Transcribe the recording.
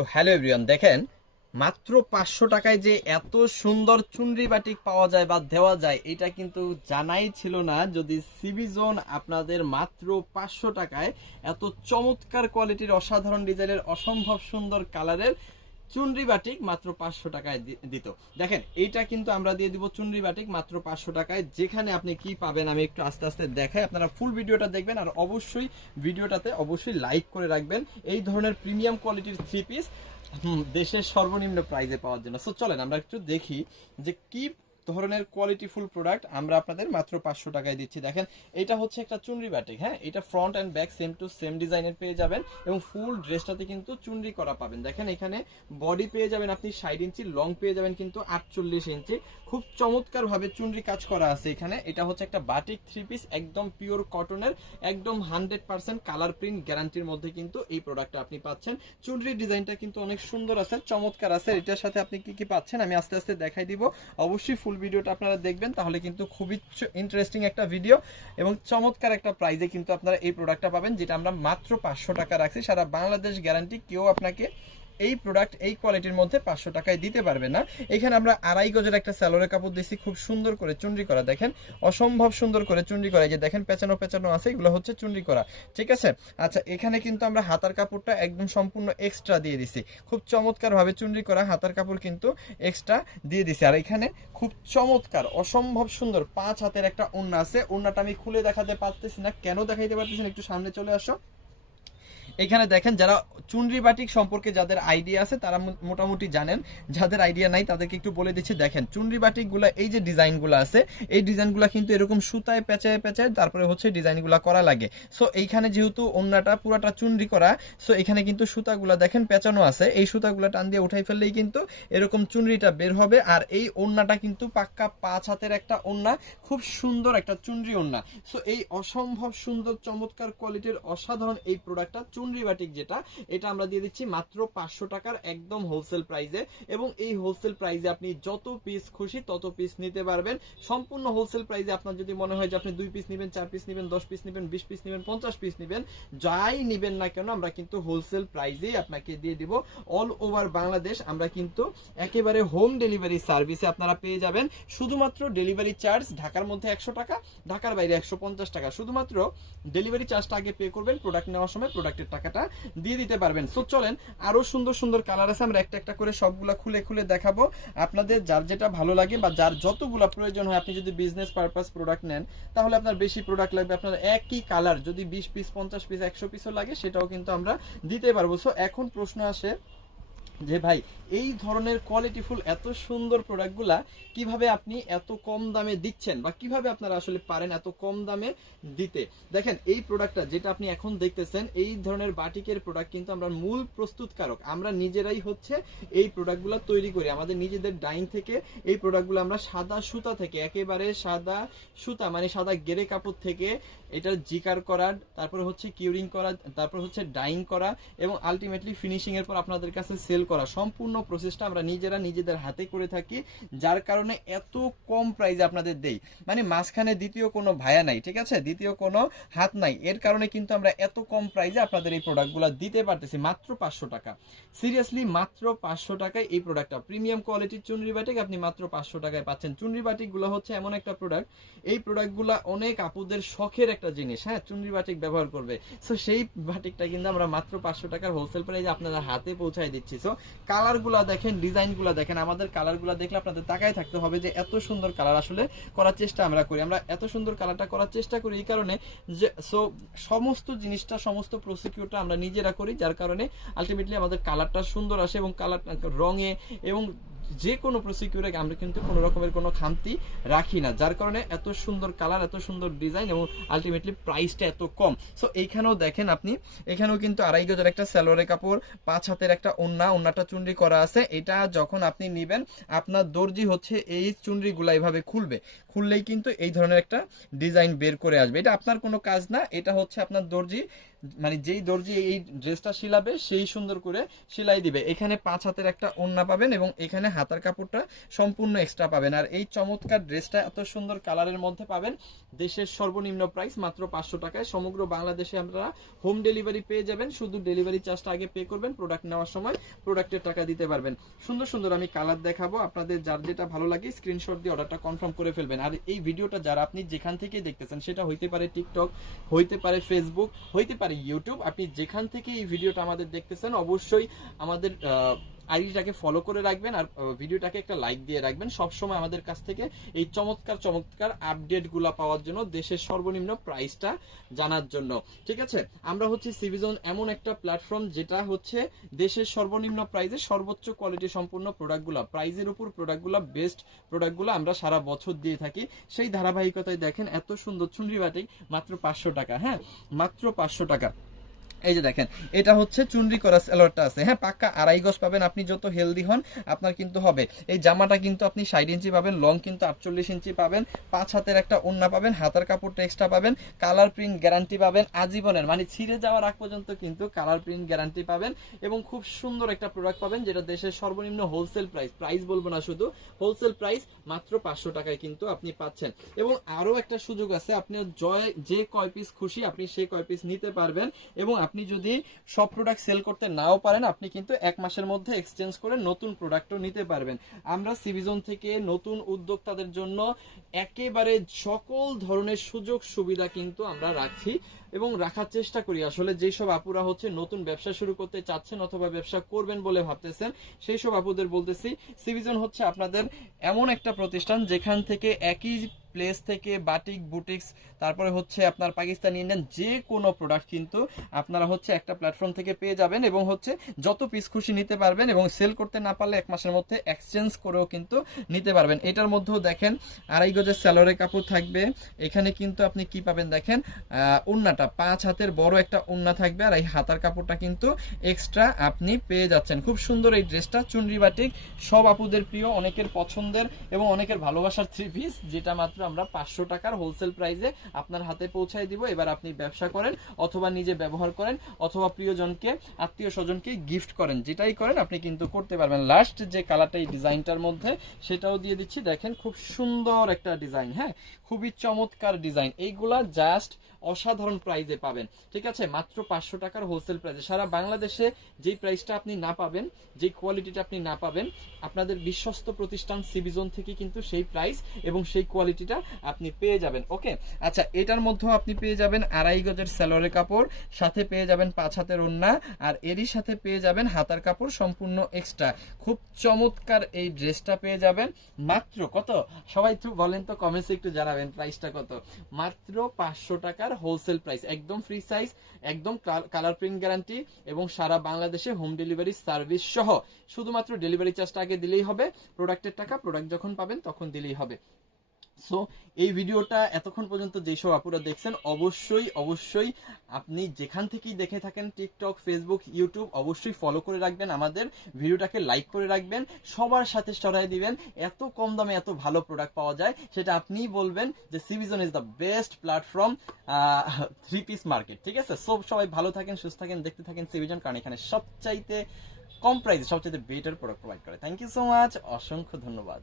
তো hello everyone, দেখেন, মাত্র পাঁচশো টাকায় যে এত সুন্দর চুনরি বাটিক পাওয়া যায় বা দেওয়া যায়, এটা কিন্তু জানাই ছিল না যদি সিবি জোন আপনাদের মাত্র পাঁচশো টাকায় এত চমৎকার কোয়ালিটির অসাধারণ ডিজাইনের অসম্ভব সুন্দর কালারের চুনরি বাটিক মাত্র পাঁচশো টাকায় দিত। দেখেন, এইটা কিন্তু আমরা দিয়ে দিব চুনরি বাটিক মাত্র পাঁচশো টাকায়। যেখানে আপনি কি পাবেন আমি একটু আস্তে আস্তে দেখাই। আপনারা ফুল ভিডিওটা দেখবেন আর অবশ্যই ভিডিওটাতে অবশ্যই লাইক করে রাখবেন। এই ধরনের প্রিমিয়াম কোয়ালিটির থ্রি পিস দেশের সর্বনিম্ন প্রাইজে পাওয়ার জন্য। সো চলেন আমরা একটু দেখি যে কি ধরনের কোয়ালিটিফুল প্রোডাক্ট আমরা আপনাদের মাত্র পাঁচশো টাকায় দিচ্ছি। দেখেন, এটা হচ্ছে একটা চুনরি বাটিক হ্যাঁ? এটা front and back same to same ডিজাইনের পেয়ে যাবেন এবং ফুল ড্রেসটাতে কিন্তু চুনরি করা পাবেন। দেখেন, এখানে বডি পেয়ে যাবেন আপনি ষাট ইঞ্চি লং পেয়ে যাবেন কিন্তু আটচল্লিশ ইঞ্চি। খুব চমৎকার ভাবে চুনরি কাজ করা আছে এখানে। এটা হচ্ছে একটা বাটিক থ্রি পিস একদম পিওর কটনের একদম হান্ড্রেড পার্সেন্ট কালার প্রিন্ট গ্যারান্টির মধ্যে কিন্তু এই প্রোডাক্টটা আপনি পাচ্ছেন। চুনরির ডিজাইনটা কিন্তু অনেক সুন্দর আছে, চমৎকার আছে। এটার সাথে আপনি কি কি পাচ্ছেন, আমি আস্তে আস্তে দেখাই দিব। অবশ্যই ফুল ভিডিওটা আপনারা দেখবেন, তাহলে কিন্তু খুবই ইন্টারেস্টিং একটা ভিডিও এবং চমৎকার একটা প্রাইজে কিন্তু আপনারা এই প্রোডাক্টটা পাবেন, যেটা আমরা মাত্র পাঁচশো টাকা রাখছি। সারা বাংলাদেশ গ্যারান্টি কেউ আপনাকে এই প্রোডাক্ট এই কোয়ালিটির মধ্যে পাঁচশো টাকায় দিতে পারবে না। এখানে আমরা আড়াই গজের একটা স্যালোরের কাপড় দিচ্ছি খুব সুন্দর করে চুন্ডি করা, দেখেন। অসম্ভব সুন্দর করে চুন্ডি করা যে দেখেন পেঁচানো পেঁচানো আছে, এগুলো হচ্ছে চুন্ডি করা, ঠিক আছে? আচ্ছা এখানে কিন্তু আমরা হাতার কাপড়টা একদম সম্পূর্ণ এক্সট্রা দিয়ে দিছি। খুব চমৎকার ভাবে চুন্ডি করা হাতার কাপড় কিন্তু এক্সট্রা দিয়ে দিছি। আর এখানে খুব চমৎকার, অসম্ভব সুন্দর পাঁচ হাতের একটা ওন্না আছে। ওন্নাটা আমি খুলে দেখাতে পারতেছি না, কেন দেখাইতে পারতেছি না, একটু সামনে চলে আসো। এখানে দেখেন যারা চুনরি বাটিক সম্পর্কে যাদের আইডিয়া আছে, তারা মোটামুটি জানেন। যাদের আইডিয়া নাই, তাদেরকে একটু বলে দিচ্ছি, দেখেন, চুনরি বাটিকগুলো, এই যে ডিজাইনগুলো আছে, এই ডিজাইনগুলো কিন্তু এরকম সুতায় পেঁচায় পেঁচায় তারপরে হচ্ছে ডিজাইনগুলো করা লাগে। সো এইখানে যেহেতু অন্যটা পুরাটা চুনরি করা সো এখানে কিন্তু সুতাগুলো দেখেন পেঁচানো আছে। এই সুতাগুলো টান দিয়ে উঠাই ফেললেই কিন্তু এরকম চুনরিটা বের হবে, আর এই ওন্নাটা কিন্তু পাক্কা পাঁচ হাতের একটা ওন্না, খুব সুন্দর একটা চুনরি ওন্না। সো এই অসম্ভব সুন্দর চমৎকার কোয়ালিটির অসাধারণ এই প্রোডাক্টটা চুনরি বাটিক যেটা, এটা আমরা দিয়ে দিচ্ছি মাত্র পাঁচশো টাকার একদম হোলসেল প্রাইসে এবং এই হোলসেল প্রাইসে আপনি যত পিস খুশি তত পিস নিতে পারবেন। সম্পূর্ণ হোলসেল প্রাইসে আপনার যদি মনে হয় যে আপনি দুই পিস নেবেন, চার পিস নেবেন, দশ পিস নেবেন, বিশ পিস নেবেন, পঞ্চাশ পিস নেবেন, যাই নেবেন না কেন আমরা কিন্তু হোলসেল প্রাইসেই আপনাকে দিয়ে দিব। অল ওভার বাংলাদেশ আমরা কিন্তু একেবারে হোম ডেলিভারি সার্ভিসে আপনারা পেয়ে যাবেন। শুধুমাত্র ডেলিভারি চার্জ ঢাকার মধ্যে একশো টাকা, ঢাকার বাইরে একশো পঞ্চাশ টাকা। শুধুমাত্র ডেলিভারি চার্জটা আগে পে করবেন প্রোডাক্ট নেওয়ার সময় প্রোডাক্টের টাকাটা দিয়ে দিতে পারবেন। সো চলেন, আরও সুন্দর সুন্দর কালার আছে, আমরা একটা একটা করে সবগুলা খুলে খুলে দেখাবো। আপনাদের যার যেটা ভালো লাগে বা যার যতগুলা প্রয়োজন হয়, আপনি যদি বিজনেস পারপাস প্রোডাক্ট নেন, তাহলে আপনার বেশি প্রোডাক্ট লাগবে। আপনার একই কালার যদি বিশ পিস পঞ্চাশ পিস একশো পিসও লাগে, সেটাও কিন্তু আমরা দিতে পারব। সো এখন প্রশ্ন আসে যে ভাই, এই ধরনের কোয়ালিটিফুল এত সুন্দর প্রোডাক্টগুলা কীভাবে আপনি এত কম দামে দিচ্ছেন বা কীভাবে আপনারা আসলে পারেন এত কম দামে দিতে? দেখেন, এই প্রোডাক্টটা যেটা আপনি এখন দেখতেছেন, এই ধরনের বাটিকের প্রোডাক্ট কিন্তু আমরা মূল প্রস্তুতকারক। আমরা নিজেরাই হচ্ছে এই প্রোডাক্টগুলো তৈরি করি। আমাদের নিজেদের ডাইং থেকে এই প্রোডাক্টগুলো আমরা সাদা সুতা থেকে, একেবারে সাদা সুতা মানে সাদা গেরে কাপড় থেকে এটা জিকার করা, তারপরে হচ্ছে কিউরিং করা, তারপর হচ্ছে ডাইং করা এবং আলটিমেটলি ফিনিশিং এর পর আপনাদের কাছে সেল করা সম্পূর্ণ প্রসেসটা আমরা নিজেরা নিজেদের হাতে করে থাকি, যার কারণে এত কম প্রাইসে আপনাদের দেই। মানে মাঝখানে দ্বিতীয় কোনো ভায়া নাই, ঠিক আছে? দ্বিতীয় কোনো হাত নাই। এর কারণে কিন্তু আমরা এত কম প্রাইসে আপনাদের এই প্রোডাক্টগুলো দিতে পারতেছি, মাত্র পাঁচশো টাকা। সিরিয়াসলি মাত্র পাঁচশো টাকায় এই প্রোডাক্টটা প্রিমিয়াম কোয়ালিটির চুনরি বাটিক আপনি মাত্র পাঁচশো টাকায় পাচ্ছেন। চুনরি বাটিকগুলো হচ্ছে এমন একটা প্রোডাক্ট এই প্রোডাক্টগুলো অনেক আপুদের শখের একটা জিনিস হ্যাঁ? চুনরি বাটিক ব্যবহার করবে। সো সেই বাটিকটা কিন্তু আমরা মাত্র পাঁচশো টাকার হোলসেল প্রাইসে আপনারা হাতে পৌঁছায় দিচ্ছি। সো কালারগুলা দেখেন ডিজাইনগুলো দেখেন, আমাদের কালারগুলো দেখলে আপনাদের তাকায় থাকতে হবে যে এত সুন্দর কালার আসলে করার চেষ্টা আমরা করি। আমরা এত সুন্দর কালারটা করার চেষ্টা করি এই কারণে যে সো সমস্ত জিনিসটা, সমস্ত প্রসিকিউরটা আমরা নিজেরা করি, যার কারণে আলটিমেটলি আমাদের কালারটা সুন্দর আসে এবং কালার রঙে এবং যে কোনো প্রসিকিউরে আমরা কিন্তু কোনো রকমের কোনো খামতি রাখি না, যার কারণে এত সুন্দর কালার এত সুন্দর ডিজাইন এবং আলটিমেটলি প্রাইসটা এত কম। সো এইখানেও দেখেন আপনি, এখানেও কিন্তু আড়াই গজের একটা স্যালোয়ারের কাপড়, পাঁচ হাতের একটা ওন্না, ওন্নাটা চুনরি করা আছে। এটা যখন আপনি নেবেন, আপনার দর্জি হচ্ছে এই চুনরিগুলা এইভাবে খুলবে। খুললেই কিন্তু এই ধরনের একটা ডিজাইন বের করে আসবে। এটা আপনার কোনো কাজ না, এটা হচ্ছে আপনার দর্জি মানে যেই দর্জি এই ড্রেসটা সিলাবে সেই সুন্দর করে সেলাই দিবে। এখানে পাঁচ হাতের একটা ওন্না পাবেন এবং এখানে হাতার কাপড়টা সম্পূর্ণ এক্সট্রা পাবেন। আর এই চমৎকার ড্রেসটা এত সুন্দর কালারের মধ্যে পাবেন। দেশের সর্বনিম্ন প্রাইস মাত্র পাঁচশো টাকায়। সমগ্র বাংলাদেশে আপনারা হোম ডেলিভারি পেয়ে যাবেন। শুধু ডেলিভারি চার্জটা আগে পে করবেন প্রোডাক্ট নেওয়ার সময় প্রোডাক্টের টাকা দিতে পারবেন। সুন্দর সুন্দর আমি কালার দেখাবো। আপনাদের যার যেটা ভালো লাগে স্ক্রিনশট দিয়ে অর্ডারটা কনফার্ম করে ফেলবেন। আর এই ভিডিওটা যারা আপনি যেখান থেকে দেখতেছেন, সেটা হইতে পারে টিকটক হইতে পারে ফেসবুক হইতে পারে ইউটিউব আপনি যেখান থেকে এই ভিডিওটা আমাদের দেখতেছেন অবশ্যই আমাদের আইডিটাকে ফলো করে রাখবেন আর ভিডিওটাকে একটা লাইক দিয়ে রাখবেন। সবসময় আমাদের কাছ থেকে এই চমৎকার চমৎকার আপডেটগুলো পাওয়ার জন্য দেশের সর্বনিম্ন প্রাইসটা জানার জন্য। ঠিক আছে? আমরা হচ্ছে সিভিজন এমন একটা প্ল্যাটফর্ম যেটা হচ্ছে দেশের সর্বনিম্ন প্রাইসে সর্বোচ্চ কোয়ালিটি সম্পূর্ণ প্রোডাক্টগুলো প্রাইজের উপর প্রোডাক্টগুলো বেস্ট প্রোডাক্টগুলো আমরা সারা বছর দিয়ে থাকি। সেই ধারাবাহিকতায় দেখেন এত সুন্দর চুনরি বাটিক মাত্র পাঁচশো টাকা হ্যাঁ? মাত্র পাঁচশো টাকা। এই যে দেখেন, এটা হচ্ছে চুনরি করা আছে। হ্যাঁ পাক্কা আড়াই গজ পাবেন আপনি যত হেলদি হন, আপনার কিন্তু হবে। এই জামাটা কিন্তু আপনি ষাট ইঞ্চি পাবেন, লং কিন্তু আটচল্লিশ ইঞ্চি পাবেন, পাঁচ হাতের একটা ওন্না পাবেন, হাতার কাপড়টা এক্সট্রা পাবেন কালার প্রিন্ট গ্যারান্টি পাবেন, আজীবনের মানে ছিঁড়ে যাওয়ার আগ পর্যন্ত কিন্তু কালার প্রিন্ট গ্যারান্টি পাবেন এবং খুব সুন্দর একটা প্রোডাক্ট পাবেন যেটা দেশের সর্বনিম্ন হোলসেল প্রাইস প্রাইস বলব না শুধু হোলসেল প্রাইস মাত্র পাঁচশো টাকায় কিন্তু আপনি পাচ্ছেন। এবং আরও একটা সুযোগ আছে, আপনি জয়, যে কয় পিস খুশি আপনি সেই কয় পিস নিতে পারবেন এবং আপনি যদি সব প্রোডাক্ট সেল করতে নাও পারেন, আপনি কিন্তু এক মাসের মধ্যে এক্সচেঞ্জ করে নতুন প্রোডাক্টও নিতে পারবেন। আমরা সিভিজন থেকে নতুন উদ্যোক্তাদের জন্য একেবারে সকল ধরনের সুযোগ সুবিধা কিন্তু আমরা রাখছি। এবং রাখার চেষ্টা করি। আসলে যেই সব আপুরা হচ্ছে নতুন ব্যবসা শুরু করতে চাচ্ছেন অথবা ব্যবসা করবেন বলে ভাবতেছেন সেই সব আপুদের বলতেছি সিভিজন হচ্ছে আপনাদের এমন একটা প্রতিষ্ঠান যেখান থেকে একই প্লেস থেকে বাটিক বুটিক্স তারপরে হচ্ছে আপনার পাকিস্তানি ইন্ডিয়ান যে কোনো প্রোডাক্ট কিন্তু আপনারা হচ্ছে একটা প্ল্যাটফর্ম থেকে পেয়ে যাবেন এবং হচ্ছে যত পিস খুশি নিতে পারবেন এবং সেল করতে না পারলে এক মাসের মধ্যে এক্সচেঞ্জ করেও কিন্তু নিতে পারবেন। এটার মধ্যেও দেখেন আড়াই গজের স্যালোরে কাপড় থাকবে। এখানে কিন্তু আপনি কি পাবেন দেখেন আহ, ওড়নাটা পাঁচ হাতের বড় একটা ওড়না থাকবে আর এই হাতার কাপড়টা কিন্তু এক্সট্রা আপনি পেয়ে যাচ্ছেন। খুব সুন্দর এই ড্রেসটা চুনরি বাটিক সব আপুদের প্রিয়, অনেকের পছন্দের এবং অনেকের ভালোবাসার থ্রি পিস যেটা মাত্র আমরা পাঁচশো টাকার হোলসেল প্রাইসে আপনার হাতে পৌঁছায় দিব। এবার আপনি ব্যবসা করেন অথবা নিজে ব্যবহার করেন অথবা প্রিয়জনকে, আত্মীয় স্বজনকে গিফট করেন। যেটাই করেন, আপনি কিন্তু করতে পারবেন। লাস্ট যে কালারটা এই ডিজাইনটার মধ্যে, সেটাও দিয়ে দিচ্ছি। দেখেন খুব সুন্দর একটা ডিজাইন হ্যাঁ? খুবই চমৎকার ডিজাইন এইগুলা জাস্ট অসাধারণ প্রাইজে পাবেন। ঠিক আছে? মাত্র পাঁচশো টাকার হোলসেল প্রাইসে সারা বাংলাদেশে যেই প্রাইসটা আপনি না পাবেন, যেই কোয়ালিটিটা আপনি না পাবেন, আপনাদের বিশ্বস্ত প্রতিষ্ঠান সিবিজন থেকে কিন্তু সেই প্রাইস এবং সেই কোয়ালিটিটা আপনি পেয়ে যাবেন। ওকে আচ্ছা এটার মধ্যেও আপনি পেয়ে যাবেন আড়াই গজের স্যালোয়ারের কাপড়, সাথে পেয়ে যাবেন পাঁচ হাতের ওন্না আর এরই সাথে পেয়ে যাবেন হাতার কাপড় সম্পূর্ণ এক্সট্রা খুব চমৎকার এই ড্রেসটা পেয়ে যাবেন। মাত্র কত? সবাই একটু বলেন তো কমেন্টসে একটু জানাবেন প্রাইসটা কত? মাত্র পাঁচশো টাকার হোলসেল প্রাইস একদম ফ্রি সাইজ একদম কালার প্রিন্ট গ্যারান্টি এবং সারা বাংলাদেশে হোম ডেলিভারি সার্ভিস সহ। শুধুমাত্র ডেলিভারি চার্জটা আগে দিলেই হবে প্রোডাক্টের টাকা প্রোডাক্ট যখন পাবেন তখন দিলেই হবে। সো এই ভিডিওটা এতক্ষণ পর্যন্ত যেসব আপুরা দেখছেন, অবশ্যই অবশ্যই আপনি যেখান থেকেই দেখে থাকেন টিকটক ফেসবুক ইউটিউব অবশ্যই ফলো করে রাখবেন আমাদের। ভিডিওটাকে লাইক করে রাখবেন, সবার সাথে সরাই দিবেন। এত কম দামে এত ভালো প্রোডাক্ট পাওয়া যায়, সেটা আপনিই বলবেন যে সিভিজন is the best platform three piece market ঠিক আছে? সব সবাই ভালো থাকেন, সুস্থ থাকেন, দেখতে থাকেন সিভিজন কারণ এখানে সবচাইতে কম প্রাইসে সবচাইতে বেটার প্রোডাক্ট প্রোভাইড করে। থ্যাংক ইউ সো মাচ অসংখ্য ধন্যবাদ।